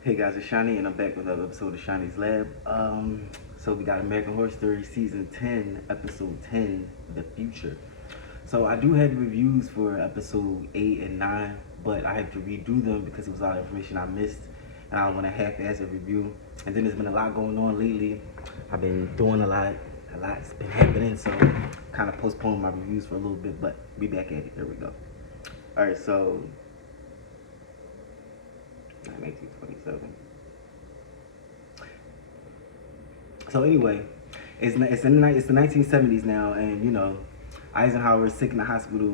Hey guys, it's Shani, and I'm back with another episode of Shani's Lab. So we got American Horror Story Season 10, Episode 10, The Future. So I do have reviews for Episode 8 and 9, but I had to redo them because it was a lot of information I missed, and I don't want to half-ass a review. And then there's been a lot going on lately. I've been doing a lot's been happening, so kind of postponed my reviews for a little bit, but be back at it. Here we go. Alright, so 1927. So anyway, it's the 1970s now, and Eisenhower is sick in the hospital.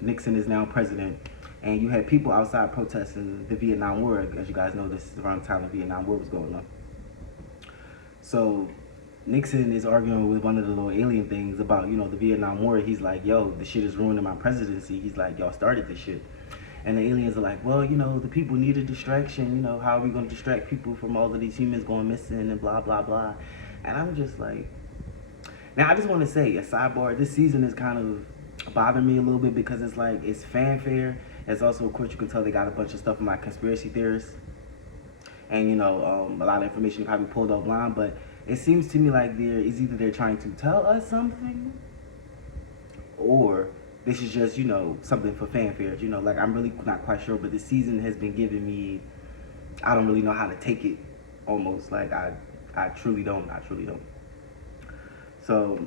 Nixon is now president, and you had people outside protesting the Vietnam War. As you guys know, this is around the time the Vietnam War was going on. So Nixon is arguing with one of the little alien things about the Vietnam War. He's like, "Yo, this shit is ruining my presidency." He's like, "Y'all started this shit." And the aliens are like, well, the people need a distraction. How are we going to distract people from all of these humans going missing and blah, blah, blah. And I'm just like, now I just want to say, a sidebar, this season is kind of bothering me a little bit because it's like, it's fanfare. It's also, of course, you can tell they got a bunch of stuff from like conspiracy theorists. And, a lot of information probably pulled offline. But it seems to me like either they're trying to tell us something or this is just something for fanfare. Like I'm really not quite sure, but this season has been giving me, I don't really know how to take it. Almost like I truly don't. So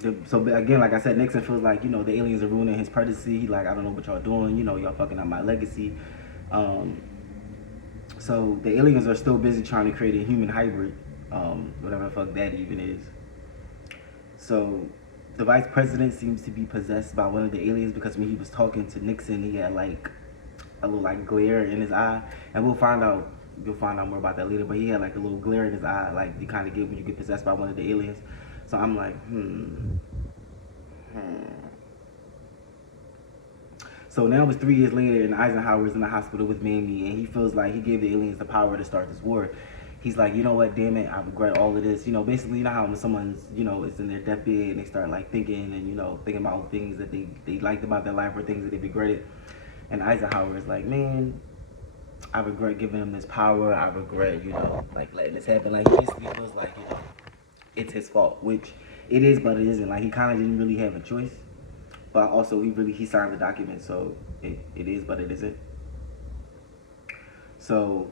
again, like I said, Nixon feels like the aliens are ruining his presidency. He like, I don't know what y'all doing. Y'all fucking up my legacy. So the aliens are still busy trying to create a human hybrid, whatever the fuck that even is. So the vice president seems to be possessed by one of the aliens because when he was talking to Nixon, he had like a little like glare in his eye, and we'll find out. You'll find out more about that later. But he had like a little glare in his eye, like you kind of get when you get possessed by one of the aliens. So I'm like, So now it's 3 years later, and Eisenhower's in the hospital with Mamie, and he feels like he gave the aliens the power to start this war. He's like, you know what, damn it, I regret all of this. Basically, how when someone's, is in their deathbed and they start like thinking and, thinking about things that they liked about their life or things that they regretted. And Eisenhower is like, man, I regret giving him this power. I regret, like letting this happen. Like, he basically feels like, it's his fault, which it is, but it isn't. Like, he kind of didn't really have a choice. But also, he signed the document, so it is, but it isn't. So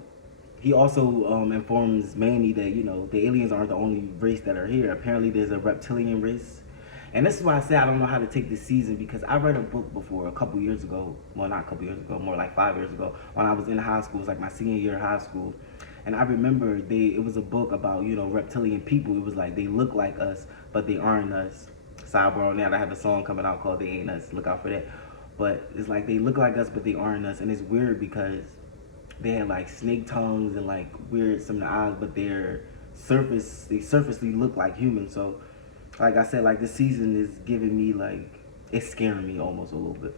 he also informs Mamie that the aliens aren't the only race that are here. Apparently, there's a reptilian race, and this is why I say I don't know how to take this season because I read a book before a couple years ago. Well, not a couple years ago, more like 5 years ago, when I was in high school. It was like my senior year of high school, and I remember it was a book about reptilian people. It was like they look like us, but they aren't us. Sidebar now, I have a song coming out called "They Ain't Us." Look out for that. But it's like they look like us, but they aren't us, and it's weird because they had like snake tongues and like weird some of the eyes, but they surfacely look like humans. So like I said, like this season is giving me like it's scaring me almost a little bit.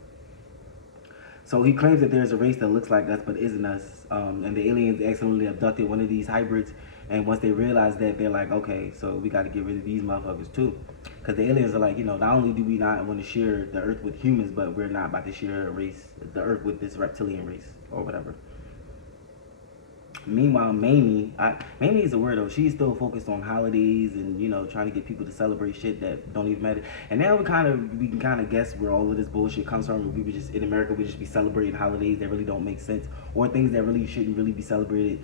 So he claims that there's a race that looks like us but isn't us, and the aliens accidentally abducted one of these hybrids. And once they realize that, they're like, okay, so we got to get rid of these motherfuckers too, because the aliens are like, not only do we not want to share the Earth with humans, but we're not about to share the Earth with this reptilian race or whatever. Meanwhile, Mamie is a weirdo. She's still focused on holidays and trying to get people to celebrate shit that don't even matter. And now we can kind of guess where all of this bullshit comes from. We would just in America we just be celebrating holidays that really don't make sense or things that really shouldn't really be celebrated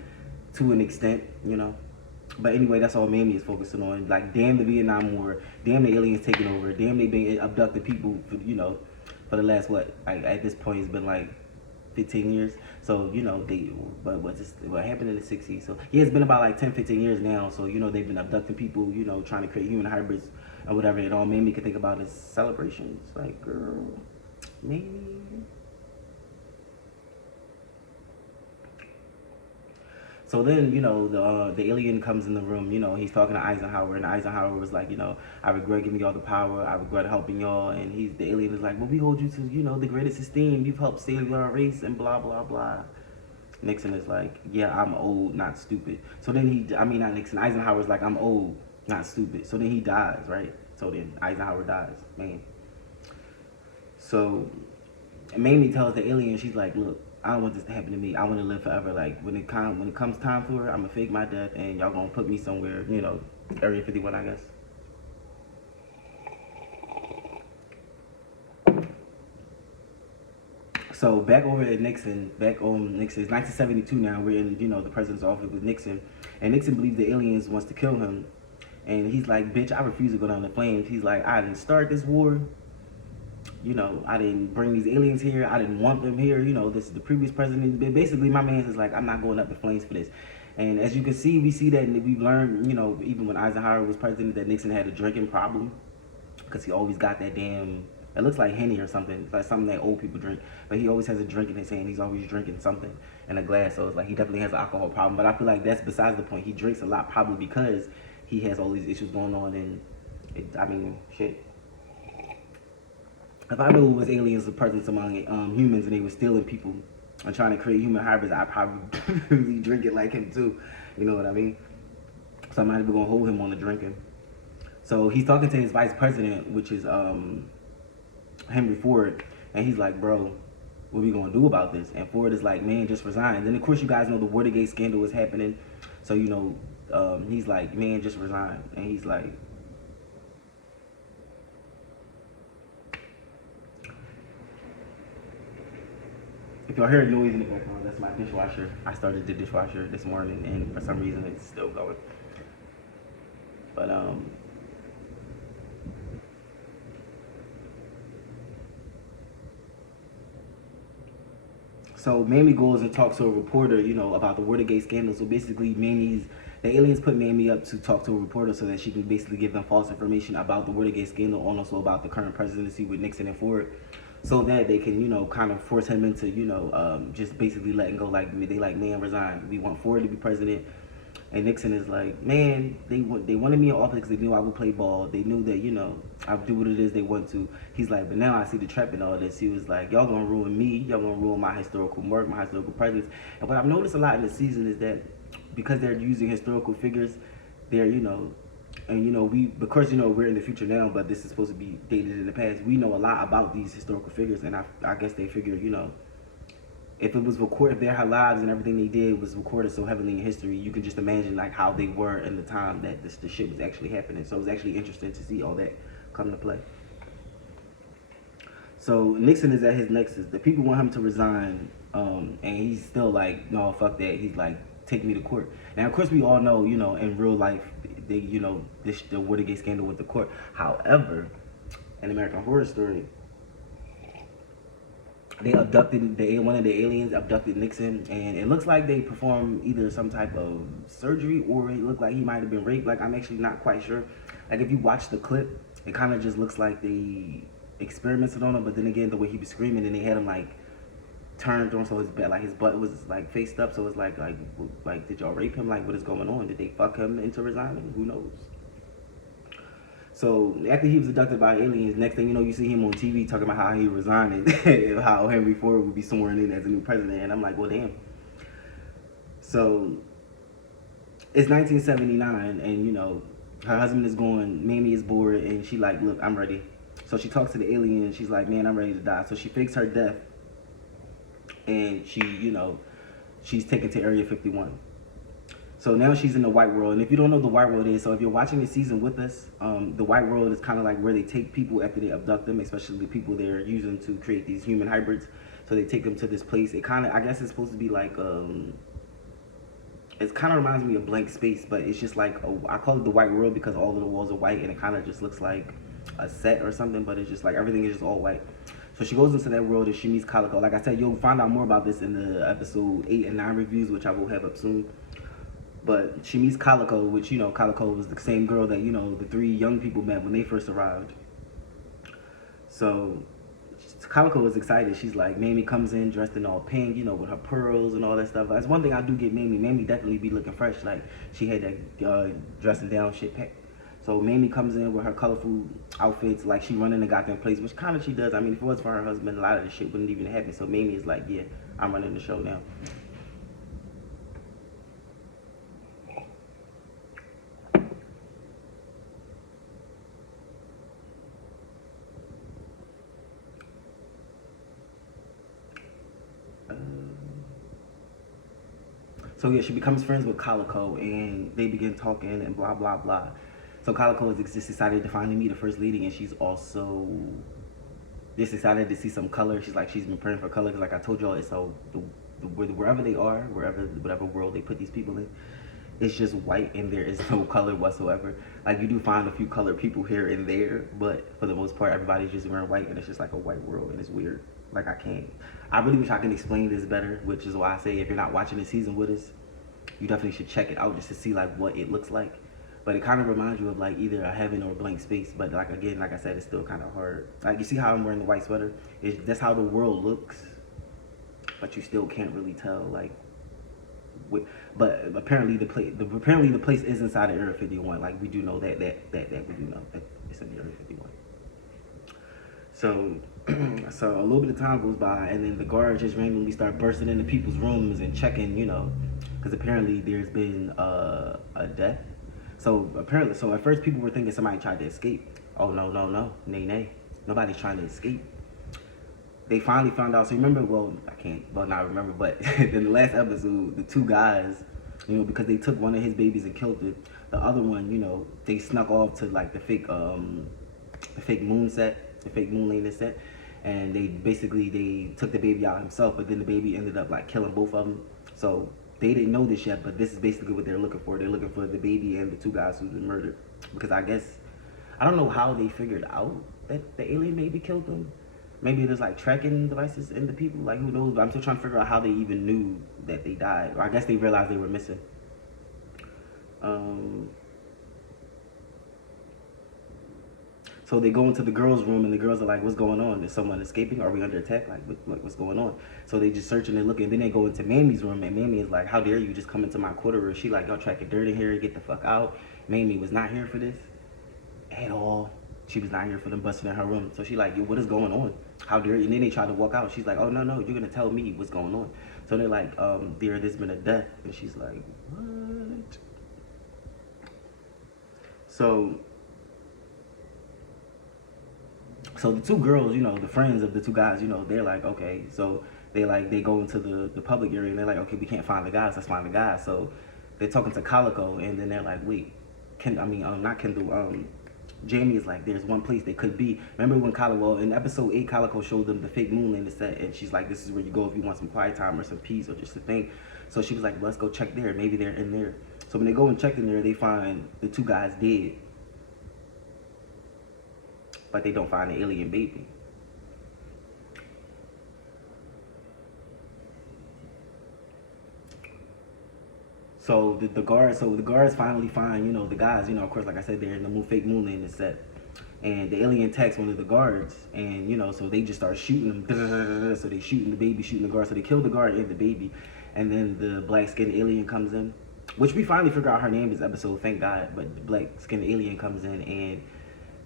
to an extent. But anyway, that's all Mamie is focusing on. Like, damn the Vietnam War, damn the aliens taking over, damn they been abducting people for the last at this point it's been like 15 years. So what happened in the 60s? So yeah, it's been about like 10, 15 years now. So they've been abducting people, trying to create human hybrids and whatever. It all made me could think about is celebrations. Like, girl, maybe. So then, the alien comes in the room. He's talking to Eisenhower, and Eisenhower was like, I regret giving y'all the power. I regret helping y'all. And the alien is like, well, we hold you to, the greatest esteem. You've helped save our race, and blah blah blah. Nixon is like, yeah, I'm old, not stupid. So then not Nixon. Eisenhower's like, I'm old, not stupid. So then he dies, right? So then Eisenhower dies, man. So Mamie tells the alien, she's like, look, I don't want this to happen to me. I want to live forever. Like when it comes time for it, I'm gonna fake my death, and y'all gonna put me somewhere, Area 51, I guess. So back over at Nixon, back on Nixon, it's 1972 now. We're in, the president's office with Nixon, and Nixon believes the aliens wants to kill him, and he's like, "Bitch, I refuse to go down the flames." He's like, "I didn't start this war. I didn't bring these aliens here. I didn't want them here. This is the previous president." But basically, my man is like, "I'm not going up the flames for this." And as you can see, we see that, and we've learned, even when Eisenhower was president, that Nixon had a drinking problem because he always got that damn. It looks like Henny or something. It's like something that old people drink. But he always has a drink in his hand. He's always drinking something in a glass. So it's like he definitely has an alcohol problem. But I feel like that's besides the point. He drinks a lot probably because he has all these issues going on. And shit. If I knew it was aliens or presence among humans and they were stealing people and trying to create human hybrids, I'd probably drink it like him too. You know what I mean? So I'm not even going to hold him on the drinking. So he's talking to his vice president, which is Henry Ford, and he's like, "Bro, what are we gonna do about this?" And Ford is like, "Man, just resign." Then of course you guys know the Watergate scandal is happening, so he's like, "Man, just resign." And he's like, if y'all hear noise in the background, that's my dishwasher. I started the dishwasher this morning, and for some reason it's still going. But So Mamie goes and talks to a reporter, about the Watergate scandal. So basically, the aliens put Mamie up to talk to a reporter so that she can basically give them false information about the Watergate scandal and also about the current presidency with Nixon and Ford, so that they can, kind of force him into, just basically letting go. Like they like, "Man, resign. We want Ford to be president." And Nixon is like, "Man, they wanted me in office because they knew I would play ball. They knew that, I'd do what it is they want to." He's like, "But now I see the trap in all this." He was like, "Y'all gonna ruin me. Y'all gonna ruin my historical mark, my historical presence." And what I've noticed a lot in the season is that because they're using historical figures, they're, and we, of course, we're in the future now, but this is supposed to be dated in the past. We know a lot about these historical figures, and I guess they figure, if it was recorded, if their lives and everything they did was recorded so heavily in history, you can just imagine like how they were in the time that the shit was actually happening. So it was actually interesting to see all that come to play. So Nixon is at his nexus. The people want him to resign, and he's still like, "No, fuck that." He's like, "Take me to court." And of course, we all know, in real life, the Watergate scandal with the court. However, in American Horror Story, one of the aliens abducted Nixon, and it looks like they performed either some type of surgery or it looked like he might have been raped. Like, I'm actually not quite sure. Like, if you watch the clip, it kind of just looks like they experimented on him, but then again, the way he was screaming and they had him like turned on, so his butt was like faced up, so it's like did y'all rape him? Like, what is going on? Did they fuck him into resigning? Who knows? So after he was abducted by aliens, next thing you know, you see him on TV talking about how he resigned and how Henry Ford would be sworn in as a new president. And I'm like, well, damn. So it's 1979, and her husband is going. Mamie is bored, and she like, "Look, I'm ready." So she talks to the alien, and she's like, "Man, I'm ready to die." So she fakes her death, and she's taken to Area 51. So now she's in the white world, and if you don't know what the white world is, so if you're watching the season with us, the white world is kind of like where they take people after they abduct them, especially the people they're using to create these human hybrids. So they take them to this place. It kind of, I guess it's supposed to be like, it kind of reminds me of Blank Space, but it's just like, I call it the white world because all of the walls are white, and it kind of just looks like a set or something, but it's just like everything is just all white. So she goes into that world and she meets Calico. Like I said, you'll find out more about this in the episode 8 and 9 reviews, which I will have up soon. But she meets Calico, which, Calico was the same girl that, the 3 young people met when they first arrived. So Calico is excited. She's like, Mamie comes in dressed in all pink, with her pearls and all that stuff. That's one thing I do get Mamie. Mamie definitely be looking fresh. Like, she had that dressing down shit packed. So Mamie comes in with her colorful outfits, like she running the goddamn place, which kind of she does. I mean, if it was for her husband, a lot of this shit wouldn't even happen. So Mamie is like, yeah, I'm running the show now. So yeah, she becomes friends with Calico, and they begin talking and blah blah blah. So Calico is just excited to finally meet the first lady, and she's also just excited to see some color. She's like, she's been praying for color because, like I told y'all, it's so wherever they are, wherever whatever world they put these people in, it's just white and there is no color whatsoever. Like you do find a few colored people here and there, but for the most part, everybody's just wearing white, and it's just like a white world, and it's weird. Like I can't. I really wish I could explain this better, which is why I say if you're not watching the season with us, you definitely should check it out just to see like what it looks like. But it kind of reminds you of like either a heaven or a blank space. But like again, like I said, it's still kind of hard. Like you see how I'm wearing the white sweater? That's how the world looks, but you still can't really tell like. But apparently the place is inside of Area 51. Like we do know that we do know that it's in Area 51. So so a little bit of time goes by, and then the guards just randomly start bursting into people's rooms and checking, because apparently there's been a death. So apparently, so at first people were thinking somebody tried to escape. Oh no, nay, nobody's trying to escape. They finally found out. So remember, well, I can't, well, not remember, but in the last episode, the two guys, because they took one of his babies and killed it. The other one, they snuck off to like the fake moon set, the fake moon landing set, and they took the baby out himself, but then the baby ended up like killing both of them. So they didn't know this yet, but this is basically what they're looking for. They're looking for the baby and the two guys who've been murdered, because I don't know how they figured out that the alien baby killed them. Maybe there's like tracking devices in the people, like who knows, but I'm still trying to figure out how they even knew that they died. Or I guess they realized they were missing. So they go into the girls' room, and the girls are like, what's going on? Is someone escaping? Are we under attack? Like, what's going on? So they just searching and looking. Then they go into Mamie's room, and Mamie is like, how dare you just come into my quarter? She like, y'all tracking dirt in here, get the fuck out. Mamie was not here for this at all. She was not here for them busting in her room. So she like, yo, what is going on? How dare you? And then they try to walk out. She's like, oh, no, you're going to tell me what's going on. So they're like, there's been a death. And she's like, what? So the two girls, the friends of the two guys, they're like, okay. So they go into the public area, and they're like, okay, we can't find the guys. Let's find the guys. So they're talking to Calico, and then they're like, wait, not Kendall, Jamie is like, there's one place they could be. Remember when Calico, in episode 8, Calico showed them the fake moon landing set, and she's like, this is where you go if you want some quiet time or some peace or just a thing. So she was like, let's go check there. Maybe they're in there. So when they go and check in there, they find the two guys dead. But they don't find the alien baby. So the guards finally find, the guys, of course, like I said, they're in the fake moon landing set. And the alien attacks one of the guards, and so they just start shooting them. So they shooting the baby, shooting the guard. So they kill the guard and the baby, and then the black-skinned alien comes in, which we finally figure out her name this episode, thank God. But the black-skinned alien comes in, and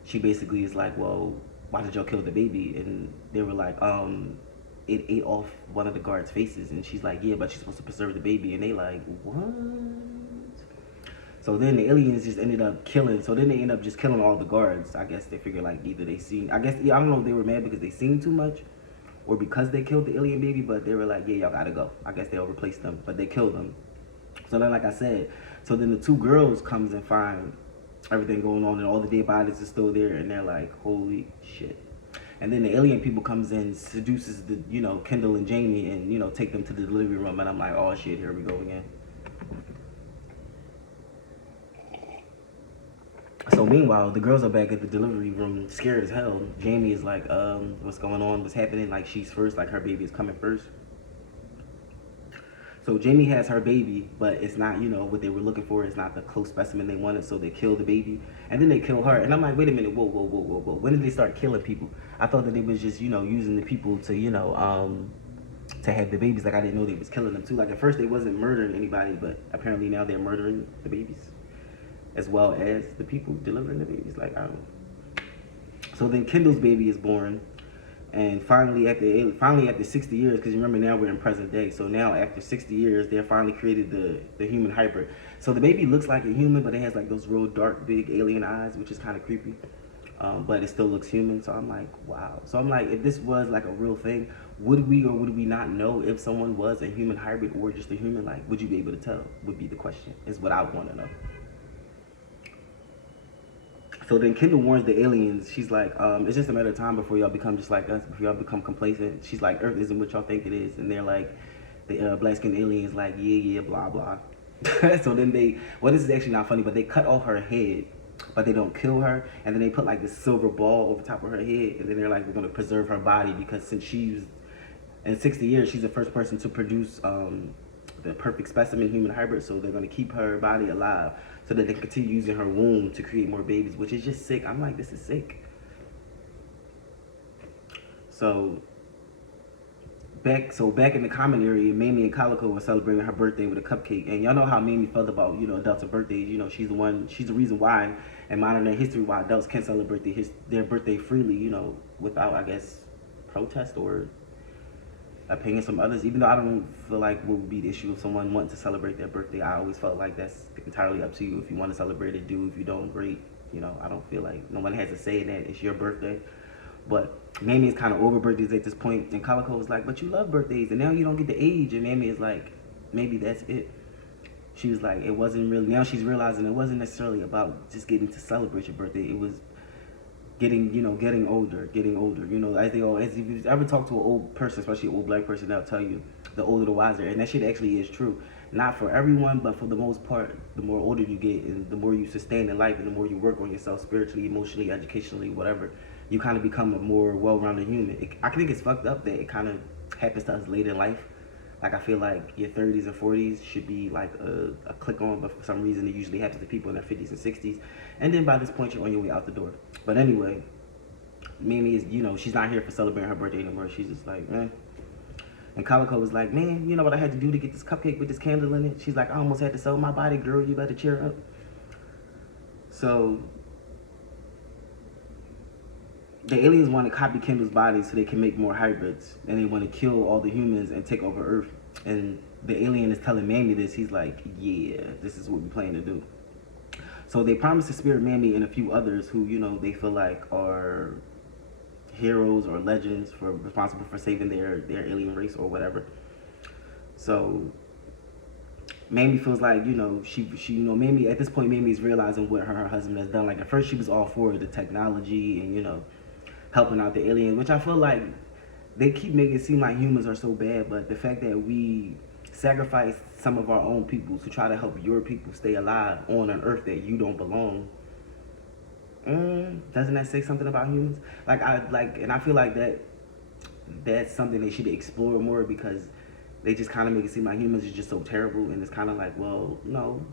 she basically is like, well, why did y'all kill the baby? And they were like, it ate off one of the guards' faces. And she's like, yeah, but she's supposed to preserve the baby. And they like, what? So then the aliens just ended up killing. So then they end up just killing all the guards. I guess they figure like either they seen, I don't know if they were mad because they seen too much or because they killed the alien baby, but they were like, yeah, y'all gotta go. I guess they'll replace them, but they killed them. So then, like I said, so then the two girls comes and find everything going on, and all the dead bodies are still there, and they're like, holy shit. And then the alien people comes in, seduces the, Kendall and Jamie, and, take them to the delivery room, and I'm like, oh shit, here we go again. So meanwhile, the girls are back at the delivery room, scared as hell. Jamie is like, what's going on? What's happening? Like, she's first, like her baby is coming first. So Jamie has her baby, but it's not, what they were looking for. It's not the close specimen they wanted, so they kill the baby. And then they kill her. And I'm like, wait a minute, whoa. When did they start killing people? I thought that it was just, using the people to, to have the babies. Like, I didn't know they was killing them too. Like, at first they wasn't murdering anybody, but apparently now they're murdering the babies as well as the people delivering the babies. Like, I don't know. So then Kendall's baby is born. And finally after 60 years, because you remember now we're in present day, so now after 60 years, they finally created the human hybrid. So the baby looks like a human, but it has like those real dark, big alien eyes, which is kind of creepy. but it still looks human. So I'm like, wow. So I'm like, if this was like a real thing, would we or would we not know if someone was a human hybrid or just a human? Like, would you be able to tell? Would be the question. Is what I want to know. So then Kendall warns the aliens. She's like, it's just a matter of time before y'all become just like us, before y'all become complacent. She's like, Earth isn't what y'all think it is. And they're like, the black skinned aliens like, yeah, blah, blah. So then well, this is actually not funny, but they cut off her head, but they don't kill her. And then they put like this silver ball over top of her head. And then they're like, we're going to preserve her body because since she's, in 60 years, she's the first person to produce the perfect specimen human hybrid. So they're going to keep her body alive so that they continue using her womb to create more babies, which is just sick. I'm like, this is sick. So back in the common area, Mamie and Calico were celebrating her birthday with a cupcake. And y'all know how Mamie felt about, adults and birthdays. She's the reason why in modern day history why adults can celebrate their birthday freely, without, I guess, protest or opinions from others. Even though I don't feel like what would be the issue of someone wanting to celebrate their birthday. I always felt like that's entirely up to you. If you want to celebrate it, do. If you don't, great. I don't feel like no one has a say in that. It's your birthday. But Mamie is kind of over birthdays at this point, and Calico was like, but you love birthdays, and now you don't get the age. And Mamie is like, maybe that's it. She was like, it wasn't really, now she's realizing it wasn't necessarily about just getting to celebrate your birthday. It was getting older. As if you ever talk to an old person, especially an old black person, they'll tell you the older the wiser. And that shit actually is true. Not for everyone, but for the most part, the more older you get and the more you sustain in life and the more you work on yourself spiritually, emotionally, educationally, whatever, you kind of become a more well-rounded human. I think it's fucked up that it kind of happens to us late in life. Like, I feel like your 30s and 40s should be like a click on, but for some reason it usually happens to people in their 50s and 60s. And then by this point, you're on your way out the door. But anyway, Mamie is, she's not here for celebrating her birthday anymore. She's just like, man. And Calico was like, man, you know what I had to do to get this cupcake with this candle in it? She's like, I almost had to sell my body, girl. You better cheer up. So the aliens want to copy Kendall's body so they can make more hybrids, and they want to kill all the humans and take over Earth. And the alien is telling Mamie this. He's like, yeah, this is what we plan to do. So they promise to spare Mamie and a few others who, they feel like are heroes or legends responsible for saving their alien race or whatever. So Mamie feels like, Mamie, at this point, Mamie's realizing what her husband has done. Like, at first she was all for the technology and, helping out the alien, which I feel like they keep making it seem like humans are so bad, but the fact that we sacrifice some of our own people to try to help your people stay alive on an earth that you don't belong, doesn't that say something about humans? And I feel like that's something they should explore more, because they just kind of make it seem like humans are just so terrible, and it's kind of like, well, no,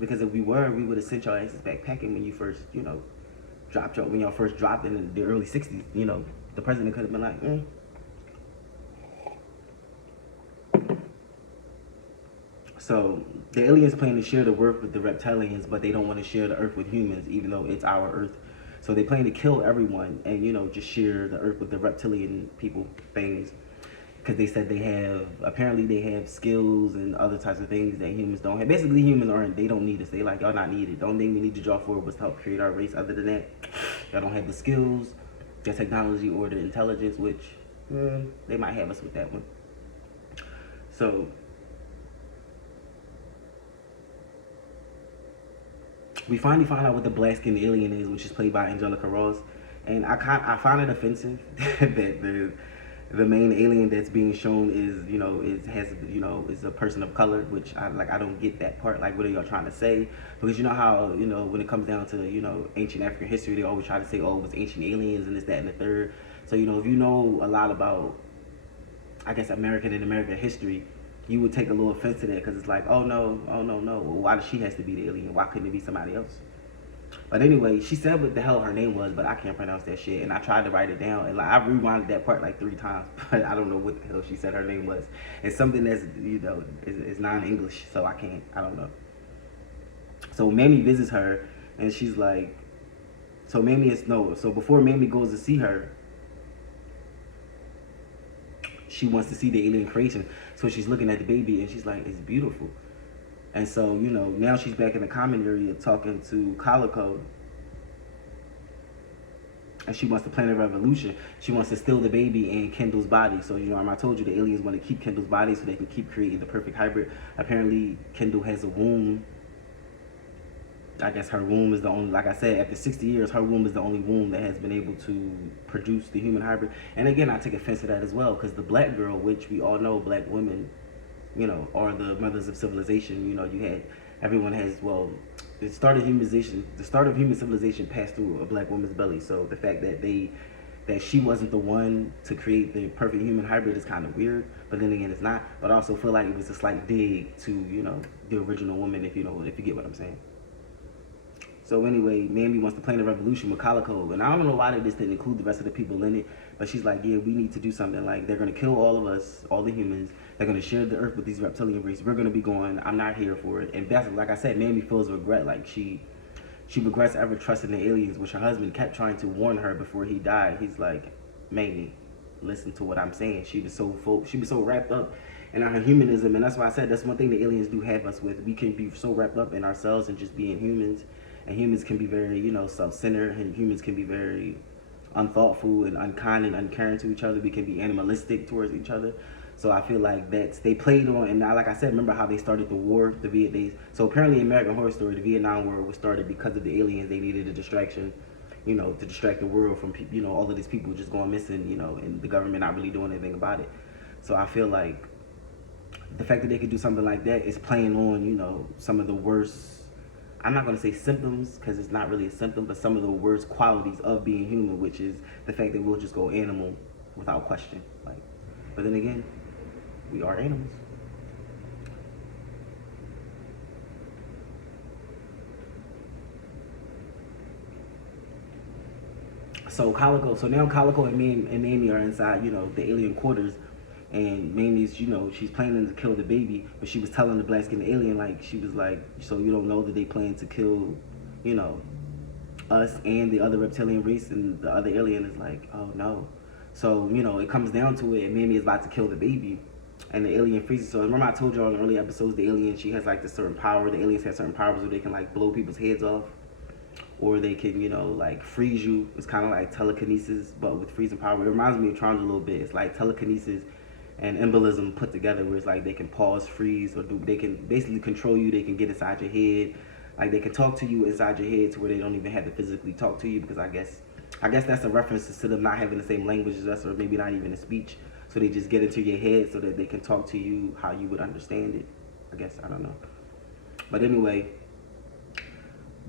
because if we would have sent your asses back packing when you first, when y'all first dropped in the early 60s, the president could have been like, So the aliens plan to share the earth with the reptilians, but they don't want to share the earth with humans, even though it's our earth. So they plan to kill everyone and, just share the earth with the reptilian people, things. Because they said apparently they have skills and other types of things that humans don't have. Basically, they don't need us. They like, y'all not needed. The only thing we need to draw forward was to help create our race. Other than that, y'all don't have the skills, the technology, or the intelligence, which they might have us with that one. So we finally find out what the black-skinned alien is, which is played by Angelica Ross. And I find it offensive that the main alien that's being shown is a person of color, which I don't get that part. Like, what are y'all trying to say? Because you know how, when it comes down to, ancient African history, they always try to say, oh, it was ancient aliens and this, that, and the third. So, if you know a lot about, I guess, American history, you would take a little offense to that, because it's like, oh no. Well, why does she has to be the alien? Why couldn't it be somebody else? But anyway, she said what the hell her name was, but I can't pronounce that shit. And I tried to write it down, and I rewinded that part like 3 times, but I don't know what the hell she said her name was. It's something that's is non-English, so I don't know. So Mamie visits her, and she's like, so before Mamie goes to see her, she wants to see the alien creation. So she's looking at the baby, and she's like, it's beautiful. And so, now she's back in the common area talking to Calico. and she wants to plan a revolution. She wants to steal the baby in Kendall's body. So, I told you the aliens want to keep Kendall's body so they can keep creating the perfect hybrid. Apparently, Kendall has a womb. I guess her womb is the only, like I said, after 60 years, her womb is the only womb that has been able to produce the human hybrid. And again, I take offense to that as well, because the black girl, which we all know black women, are the mothers of civilization. Everyone has, the start of human civilization passed through a black woman's belly. So the fact that she wasn't the one to create the perfect human hybrid is kind of weird, but then again, it's not. But I also feel like it was a slight dig to, the original woman, if you get what I'm saying. So anyway, Mammy wants to plan a revolution with Calico, and I don't know why they just didn't include the rest of the people in it, but she's like, yeah, we need to do something. Like, they're going to kill all of us, all the humans. They're going to share the earth with these reptilian races. We're going to be going. I'm not here for it. And that's, like I said, Mammy feels regret. Like, she regrets ever trusting the aliens, which her husband kept trying to warn her before he died. He's like, Mammy, listen to what I'm saying. She was so wrapped up in her humanism, and that's why I said that's one thing the aliens do have us with. We can be so wrapped up in ourselves and just being humans. And humans can be very, self-centered, and humans can be very unthoughtful and unkind and uncaring to each other. We can be animalistic towards each other. So I feel like they played on, and now, like I said, remember how they started the war, the Vietnam. So apparently in American Horror Story, the Vietnam War was started because of the aliens. They needed a distraction, to distract the world from, all of these people just going missing, and the government not really doing anything about it. So I feel like the fact that they could do something like that is playing on, some of the worst, I'm not going to say symptoms because it's not really a symptom, but some of the worst qualities of being human, which is the fact that we'll just go animal without question. But then again, we are animals. So now Calico and Mammy are inside, the alien quarters, and Mammy's, she's planning to kill the baby, but she was telling the black skinned alien, like, she was like, so you don't know that they plan to kill, us and the other reptilian race, and the other alien is like, oh no. So, it comes down to it, and Mammy is about to kill the baby, and the alien freezes. So remember I told you in early episodes, the alien, she has like this certain power. The aliens have certain powers where they can like blow people's heads off, or they can, like freeze you. It's kind of like telekinesis, but with freezing power. It reminds me of Tron a little bit. It's like telekinesis and embolism put together, where it's like they can pause, freeze, or they can basically control you. They can get inside your head. Like, they can talk to you inside your head to where they don't even have to physically talk to you, because I guess that's a reference to them not having the same language as us, or maybe not even a speech. So they just get into your head so that they can talk to you how you would understand it. I guess, I don't know. But anyway,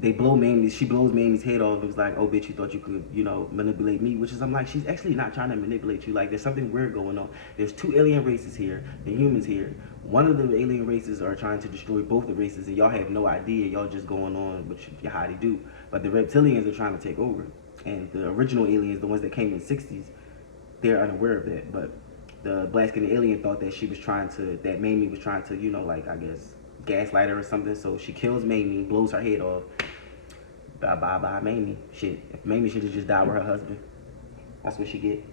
she blows Mammy's head off. It was like, oh bitch, you thought you could, manipulate me, which is, I'm like, she's actually not trying to manipulate you. Like, there's something weird going on. There's two alien races here, the humans here. One of the alien races are trying to destroy both the races, and y'all have no idea. Y'all just going on with how they do. But the reptilians are trying to take over. And the original aliens, the ones that came in the 60s, they're unaware of that. But the black skinned alien thought that Mammy was trying to, like, I guess, gaslight her or something. So she kills Mammy, blows her head off. Bye, Mammy. Shit, if Mammy should have just died with her husband, that's what she get.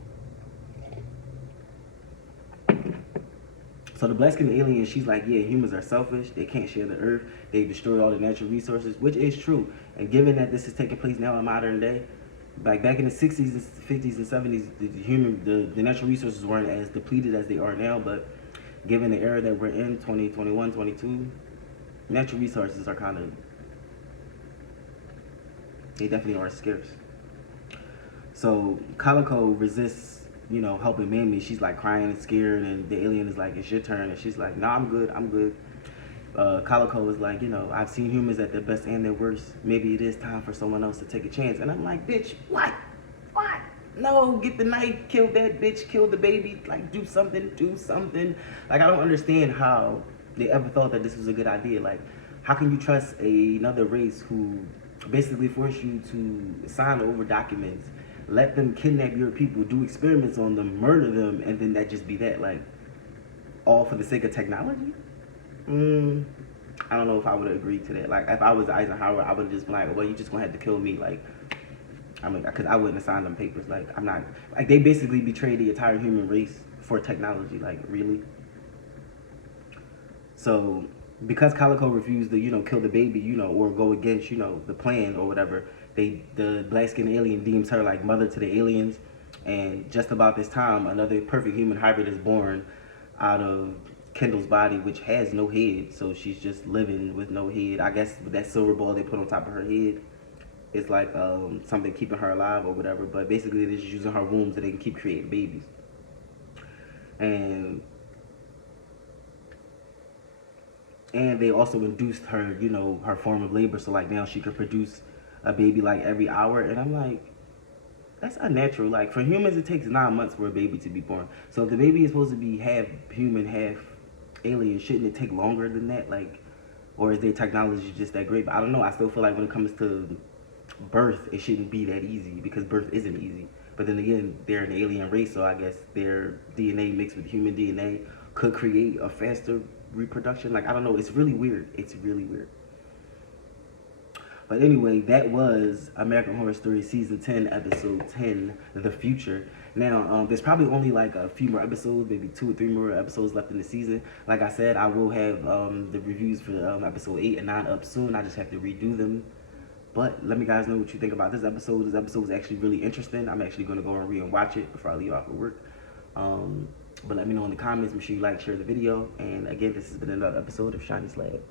So the black skinned alien, she's like, yeah, humans are selfish. They can't share the earth. They destroyed all the natural resources, which is true. And given that this is taking place now in modern day, like back in the 60s and 50s and 70s, the natural resources weren't as depleted as they are now. But given the era that we're in, 2021, 22, natural resources are they definitely are scarce. So Calico resists, helping Mammy. She's like crying and scared, and the alien is like, it's your turn. And she's like, no, I'm good. Calico is like, I've seen humans at their best and their worst. Maybe it is time for someone else to take a chance. And I'm like, bitch, what? No, get the knife, kill that bitch, kill the baby, like, do something. Like, I don't understand how they ever thought that this was a good idea. Like, how can you trust another race who basically force you to sign over documents, let them kidnap your people, do experiments on them, murder them, and then that just be that? Like, all for the sake of technology? I don't know if I would have agreed to that. Like, if I was Eisenhower, I would have just been like, well, you just gonna have to kill me. Like, because I wouldn't have signed them papers. Like, I'm not, like, they basically betrayed the entire human race for technology. Like, really? So because Calico refused to, kill the baby, or go against, the plan or whatever, the black skinned alien deems her like mother to the aliens. And just about this time, another perfect human hybrid is born out of Kendall's body, which has no head. So she's just living with no head. I guess with that silver ball they put on top of her head, it's like something keeping her alive or whatever. But basically, they're just using her womb so they can keep creating babies. And they also induced her, you know, her form of labor. So like now she could produce a baby like every hour. And I'm like, that's unnatural. Like for humans, it takes 9 months for a baby to be born. So if the baby is supposed to be half human, half alien, shouldn't it take longer than that? Like, or is their technology just that great? But I don't know. I still feel like when it comes to birth, it shouldn't be that easy because birth isn't easy. But then again, they're an alien race, so I guess their DNA mixed with human DNA could create a faster reproduction. Like I don't know. It's really weird. It's really weird. But anyway, that was American Horror Story Season 10, Episode 10, The Future. Now, there's probably only like a few more episodes, maybe 2 or 3 more episodes left in the season. Like I said, I will have the reviews for Episode 8 and 9 up soon. I just have to redo them. But let me guys know what you think about this episode. This episode was actually really interesting. I'm actually going to go and watch it before I leave off for work. But let me know in the comments. Make sure you like, share the video. And again, this has been another episode of Shiny Slab.